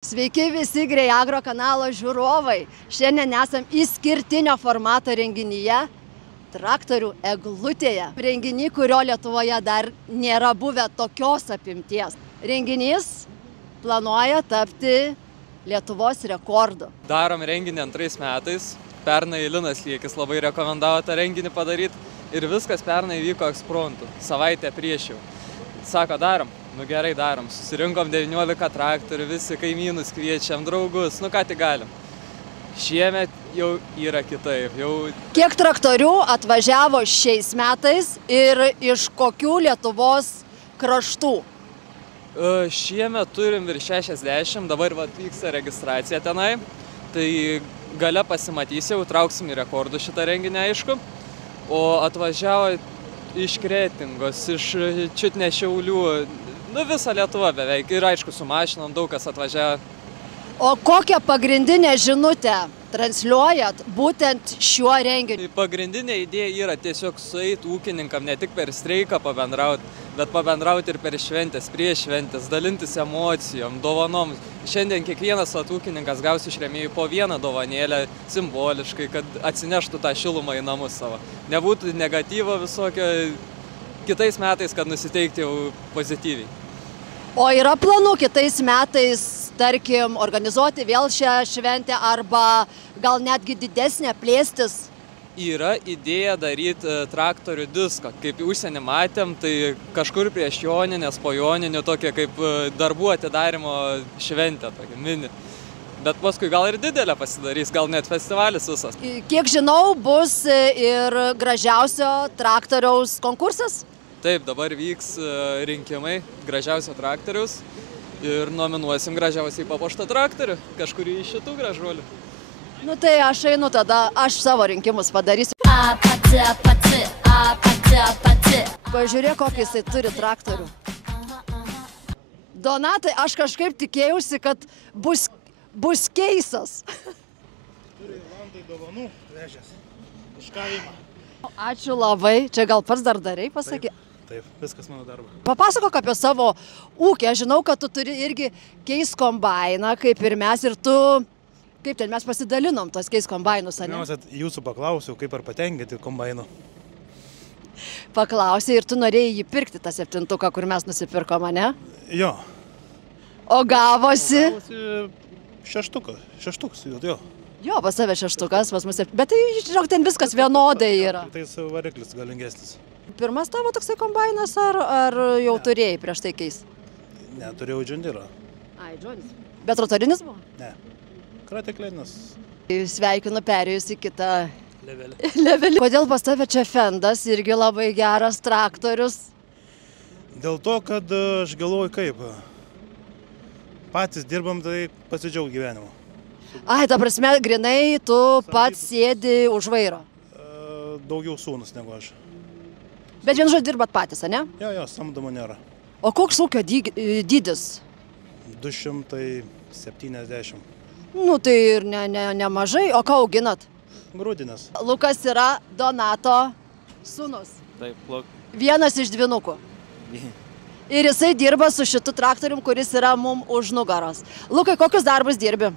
Sveiki visi Grejagro kanalo žiūrovai. Šiandien esam išskirtinio formato renginyje Traktorių eglutėje. Renginį, kurio Lietuvoje dar nėra buvę tokios apimties. Renginys planuoja tapti Lietuvos rekordu. Darom renginį antrais metais. Pernai Linas Liekis labai rekomendavo tą renginį padaryti ir viskas pernai vyko ekspromtu, savaitę prieš jau. Sako, darom. Nu gerai, darom. Susirinkom 19 traktorių, visi kaimynus kviečiam, draugus, nu ką tik galim. Šiemet jau yra kitaip. Kiek traktorių atvažiavo šiais metais ir iš kokių Lietuvos kraštų? Šiemet turim virš 60, dabar vyksta registracija tenai. Tai gale pasimatys, jau trauksim į rekordų šitą renginį, aišku. O atvažiavo iš Kretingos, iš Čiutne Šiaulių, nu visą Lietuvą beveik. Ir aišku, su mašinom daug kas atvažiavo. O kokią pagrindinę žinutę transliuojat būtent šiuo renginiu? Pagrindinė idėja yra tiesiog sueiti ūkininkam, ne tik per streiką pabendrauti, bet pabendrauti ir per šventės, prieš šventės, dalintis emocijom, dovanom. Šiandien kiekvienas ūkininkas gaus iš rėmėjų po vieną dovanėlę simboliškai, kad atsineštų tą šilumą į namus savo. Nebūtų negatyvo visokio, kitais metais, kad nusiteikti jau pozityviai. O yra planų kitais metais, tarkim, organizuoti vėl šią šventę arba gal netgi didesnę plėstis? Yra idėja daryti traktorių diską. Kaip užsienį matėm, tai kažkur prieš Joninės, po Joninių, tokia kaip darbų atidarimo šventė, tokia mini. Bet paskui gal ir didelė pasidarys, gal net festivalis visas. Kiek žinau, bus ir gražiausio traktoriaus konkursas? Taip, dabar vyks rinkimai gražiausio traktoriaus ir nominuosim gražiausiai papuoštą traktorių, kažkurį iš šitų gražuolių. Nu tai aš einu tada, aš savo rinkimus padarysiu. Pažiūrėk, kokį jisai turi traktorių. Donatai, aš kažkaip tikėjausi, kad bus keisas. Turi Landai dovanų vežęs iš kaimo. Ačiū labai. Čia gal pats dar darei, pasakyk? Taip, viskas mano darbo. Papasakok apie savo ūkį. Aš žinau, kad tu turi irgi keis kombainą, kaip ir mes, ir tu, kaip ten mes pasidalinom tos keis kombainus, ane? Pirmiausia, jūsų paklausiau, kaip ar patenkinti kombainu. Paklausė ir tu norėjai jį pirkti, tą 7-tuką, kur mes nusipirkom, ane? Jo. O gavosi? Šeštukas, jo. Jo, pas save 6-tukas, pas mus 7. Bet tai, žinok, ten viskas vienodai yra. Tai variklis galingesnis. Pirmas tavo toksai kombainas ar jau turėjai prieš tai keis? Ne, turėjau džondirą. Ai, džonis. Bet rotorinis buvo? Ne, kratiklinis. Sveikinu perėjus į kitą Levelį. Kodėl pas tave čia Fendas, irgi labai geras traktorius? Dėl to, kad aš galvoju kaip. Patys dirbam, tai pasidžiaug gyvenimu. Ai, ta prasme, grinai tu pats sėdi už vairo. Daugiau sūnus negu aš. Bet vienu žodžiu dirbat patys, ane? Jo, samdomo nėra. O koks ūkio dydis? 270. Nu, tai ir nemažai. O ką auginat? Grūdinės. Lukas yra Donato sūnus. Taip, Vienas iš dvynukų. Ir jisai dirba su šitu traktorium, kuris yra mum už nugaros. Lukai, kokius darbus dirbi?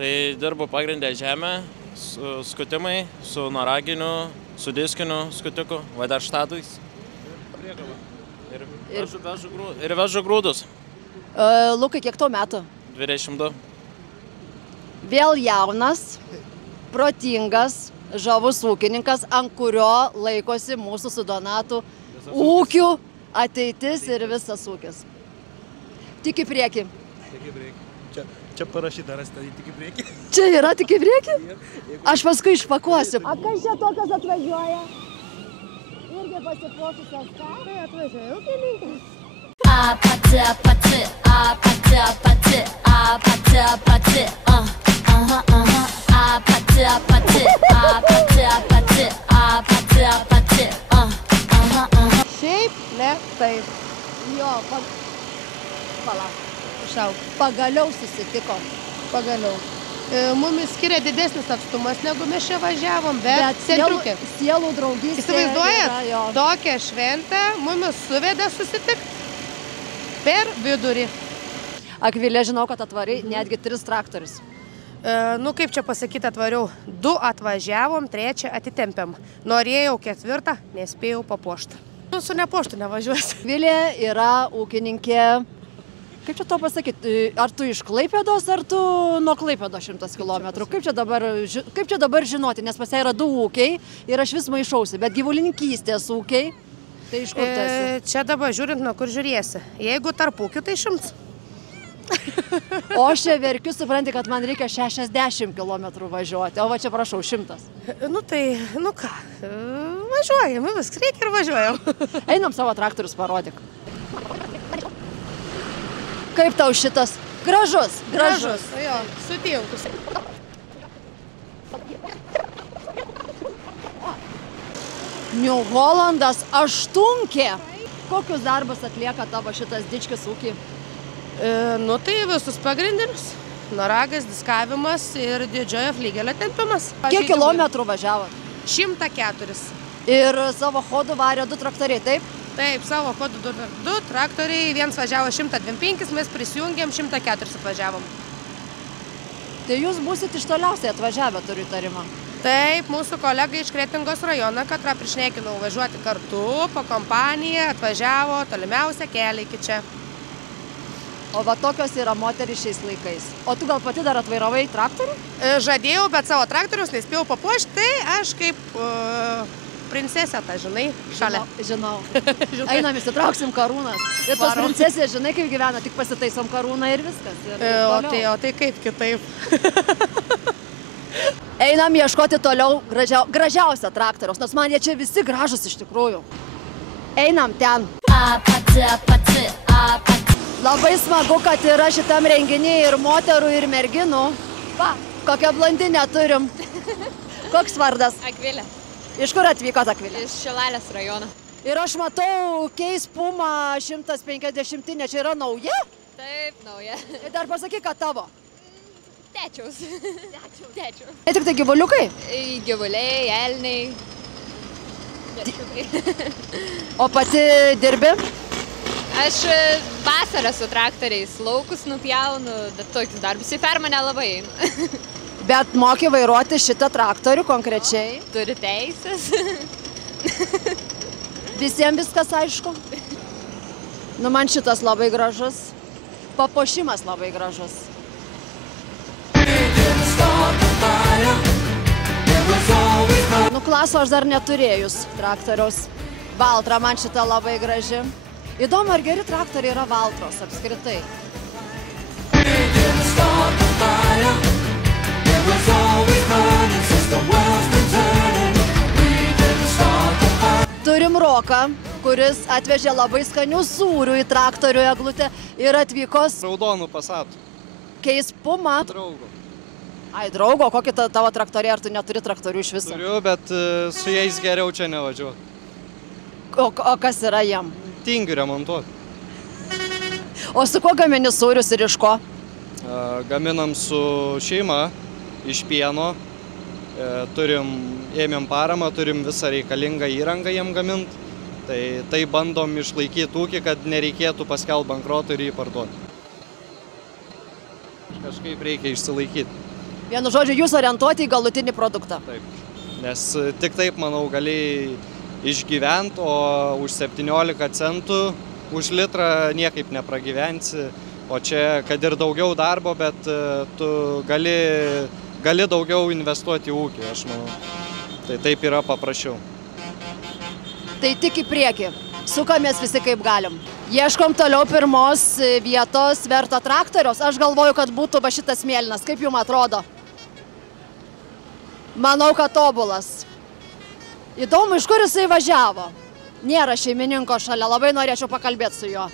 Tai dirbu pagrindę žemę, skutimai, su noraginiu, su diskiniu skutiku, va dar štatais. Ir vežu grūdus. Lukai, kiek tau metų? 22. Vėl jaunas, protingas, žavus ūkininkas, ant kurio laikosi mūsų su Donatu ūkių ateitis ir visas ūkis. Tik į priekį. Čia parašyta, rasta, tik į priekį. Čia yra tik į priekį? Aš paskui išpakuosiu. A kas čia tokios atvažiuoja? Irgi pasipuošusios ką? Tai atvažiuoja ūkininkas. Šiaip, ne, taip. Jo, pagaliau susitikom. Pagaliau. Mumis skiria didesnis atstumas, negu mes čia važiavom, bet centriukė. Sielų draugystė. Įsivaizduojat, tokią šventę mumis suveda susitikti per vidurį. Akvilė, žinau, kad atvarai netgi 3 traktorius. Nu, kaip čia pasakyti atvariau, 2 atvažiavom, 3 atitempėm. Norėjau 4, nespėjau papuošti. Nu, su nepuoštu nevažiuosi. Akvilė yra ūkininkė. Kaip čia to pasakyti? Ar tu iš Klaipėdos, ar tu nuo Klaipėdos 100 km? Kaip čia dabar žinoti? Nes pas ją yra 2 ūkiai ir aš vis maišausi, bet gyvulininkystės ūkiai. Tai iš kur tu esi? Čia dabar žiūrint, nuo kur žiūrėsi. Jeigu tarp ūkių, tai 100. O aš čia verkiu, supranti, kad man reikia 60 km važiuoti, o va čia prašau 100. Nu tai, nu ką, važiuojam, viskas reikia ir važiuojam. Einam savo traktorius parodyk. Kaip tau šitas? Gražus, gražus. Jo, sutinku. New Hollandas 8. Kokius darbus atlieka tavo šitas dičkis ūkį? Nu tai visus pagrindinius. Noragas, diskavimas ir didžiojo flygelio tempimas. Kiek kilometrų važiavot? 104. Ir savo chodų varė 2 traktoriai, taip? Taip, savo kodų 2 traktoriai, vienas važiavo 125, mes prisijungėm 104 atvažiavom. Tai jūs būsit iš toliausiai atvažiavę, turiu įtarimą. Taip, mūsų kolega iš Kretingos rajono, Katrą prišnekinau važiuoti kartu, po kompaniją, atvažiavo tolimiausią kelią iki čia. O va tokios yra moterys šiais laikais. O tu gal pati dar atvairavai traktorių? Žadėjau, bet savo traktorius nespėjau papuošti, tai aš kaip princesė, ta žinai, šalia. Žinau. Einam, įsitrauksim karūnas. Ir tos princesės, žinai, kaip gyvena, tik pasitaisom karūną ir viskas. O tai kaip kitaip? Einam ieškoti toliau gražiausią traktoriaus, nors man jie čia visi gražus iš tikrųjų. Einam ten. Labai smagu, kad yra šitam renginį ir moterų, ir merginų. Va, kokią blondinę turim. Koks vardas? Akvilė. Iš kur atvykot, Akvilė? Iš Šilalės rajono. Ir aš matau, Case Puma 150, čia yra nauja? Taip, nauja. Ir dar pasakyk, kad tavo. Tečiaus. Tečiaus. Tai tik tai gyvuliukai? Gyvuliai, elniai. O pati dirbi? Aš vasarą su traktoriais laukus nupjaunu, bet tokius darbus į fermą nelabai einu. Bet moki vairuoti šitą traktorių konkrečiai? Turi teisės. Visiems viskas aišku? Nu, man šitas labai gražus. Papuošimas labai gražus. Nu, klaso aš dar neturėjus traktoriaus. Valtra man šita labai graži. Įdomu, ar geri traktoriai yra Valtros apskritai. Turim Roką, kuris atvežė labai skanių sūrių į traktorių eglutę ir atvykos... Raudonų Passatų. Case Puma. Draugo. Ai, draugo, kokį tavo traktoriai, ar tu neturi traktorių iš viso? Turiu, bet su jais geriau čia nevažiuoti. O kas yra jiem? Tingiu remontuoti. O su kuo gamini sūrius ir iš ko? Gaminam su šeima, iš pieno. Ėmėm paramą, turim visą reikalingą įrangą jiem gaminti. Tai bandom išlaikyti ūkį, kad nereikėtų paskelbti bankroto ir jį parduoti. Kažkaip reikia išsilaikyti. Vienu žodžiu, jūs orientuoti į galutinį produktą. Taip. Nes tik taip, manau, gali išgyventi, o už 17 centų už litrą niekaip nepragyvensi. O čia, kad ir daugiau darbo, bet tu gali daugiau investuoti į ūkį, aš manau. Tai taip yra paprasčiau. Tai tik į priekį. Sukamės visi kaip galim. Ieškom toliau pirmos vietos verto traktoriaus. Aš galvoju, kad būtų va šitas mėlynas. Kaip jums atrodo? Manau, kad tobulas. Įdomu, iš kur jisai važiavo. Nėra šeimininko šalia, labai norėčiau pakalbėti su juo.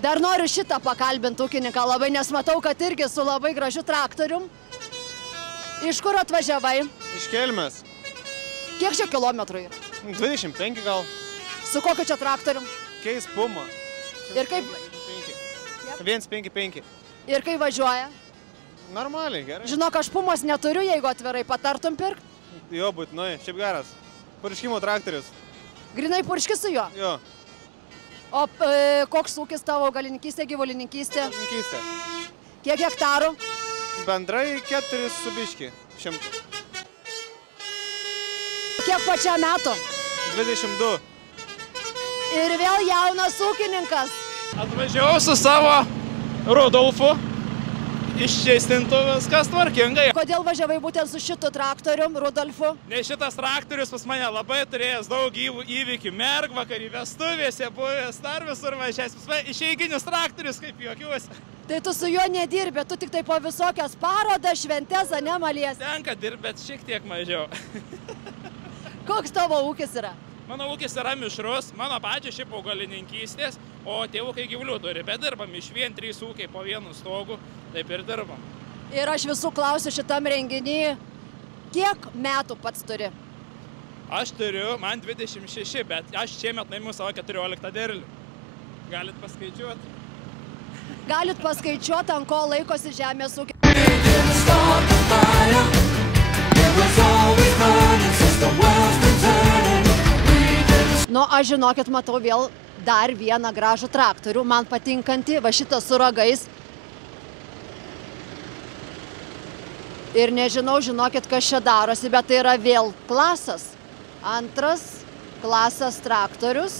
Dar noriu šitą pakalbinti ūkininką labai, nes matau, kad irgi su labai gražiu traktorium. Iš kur atvažiavai? Iš Kelmės. Kiek čia kilometrų yra? 25 gal. Su kokiu čia traktorium? Case Puma. Ir kaip? 155. Ir kai važiuoja? Normaliai, gerai. Žinok, aš Pumos neturiu, jeigu atvirai patartum pirkti. Jo, būtinai, šiaip geras. Purškimo traktorius. Grinai purški su juo? Jo. O koks ūkis tavo, augalininkystė, gyvulininkystė? Žininkystė. Kiek hektarų? Bendrai 4 su biški. 100. Kiek pačiam metų? 22. Ir vėl jaunas ūkininkas. Atvažiavau su savo Rudolfu. Iš čia stintų viskas tvarkingai. Kodėl važiavai būtent su šitu traktorium, Rudolfu? Nes šitas traktorius pas mane labai turėjęs daug įvykių. Mergvakarį, vestuvėse buvęs, dar visur važiavęs. Pas mane išeiginis traktorius, kaip juokiuosi. Tai tu su juo nedirbi, tu tik tai po visokias parodas, šventes, anemalies. Tenka dirbti, bet šiek tiek mažiau. Koks tavo ūkis yra? Mano ūkis yra mišrus, mano pačio šiaip augalininkystės, o tėvukai gyvulių turi, bet dirbam iš vien 3 ūkiai po vienu stogu, taip ir dirbam. Ir aš visų klausiu šitam renginį, kiek metų pats turi? Aš turiu, man 26, bet aš šiemet naimu savo 14 derlių. Galit paskaičiuoti? Galit paskaičiuoti, ant ko laikosi žemės ūkis. Nu, aš žinokit, matau vėl dar vieną gražų traktorių, man patinkantį, va šitą su ragais. Ir nežinau, žinokit, kas čia darosi, bet tai yra vėl klasas. Antras klasas traktorius,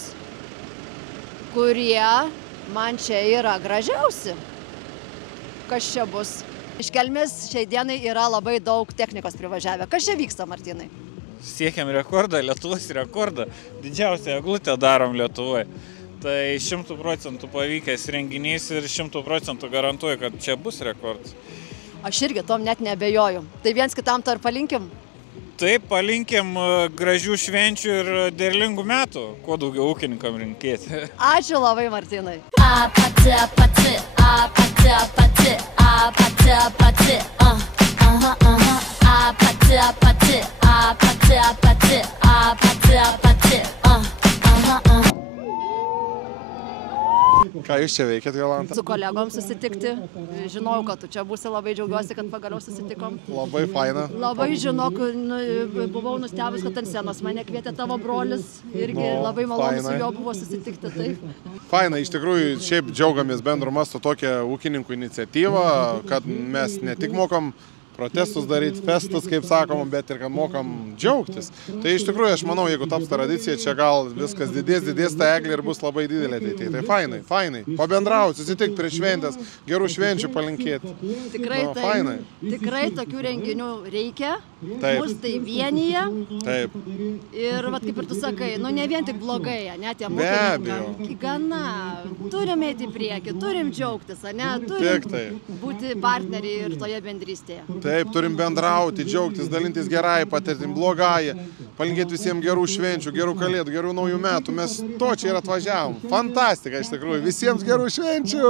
kurie man čia yra gražiausi. Kas čia bus? Iš Kelmės šiai dienai yra labai daug technikos privažiavę. Kas čia vyksta, Martynai? Siekiam rekordą, Lietuvos rekordą. Didžiausią eglutę darom Lietuvoje. Tai 100% pavykęs renginys ir 100% garantuoju, kad čia bus rekordas. Aš irgi tom net nebejoju. Tai viens kitam to ir palinkim? Taip, palinkim gražių švenčių ir derlingų metų. Kuo daugiau ūkininkam rinkėti. Ačiū labai, Martynai. Ką jūs čia veikėt, Jolanta? Su kolegom susitikti. Žinojau, kad tu čia būsi, labai džiaugiuosi, kad pagaliau susitikom. Labai faina. Labai žinok, buvau nustebus, kad ant scenos mane kvietė tavo brolis. Irgi labai malonu su juo buvo susitikti. Taip. Faina, iš tikrųjų, šiaip džiaugiamės bendru mastu tokią ūkininkų iniciatyvą, kad mes ne tik mokam protestus daryti, festus, kaip sakoma, bet ir kad mokam džiaugtis. Tai iš tikrųjų, aš manau, jeigu taps tradicija, čia gal viskas didės ta eglė ir bus labai didelė ateityje. Tai fainai. Pabendrauti, susitikti prieš šventės, gerų švenčių palinkėti. Tikrai tai. Fainai. Tikrai tokių renginių reikia. Taip. Mus tai vienyje. Taip. Ir vat, kaip ir tu sakai, nu ne vien tik blogai, ne, tie Be abejo. ūkininkai. Gana. Turim eiti į priekį, turim džiaugtis, ne? Tik tai. Turim būti partneriai ir toje bendrystėje. Taip, turim bendrauti, džiaugtis, dalintis gerai patirtim, blogąją, palinkėti visiems gerų švenčių, gerų kalėdų, gerų naujų metų. Mes to čia ir atvažiavom. Fantastika iš tikrųjų. Visiems gerų švenčių!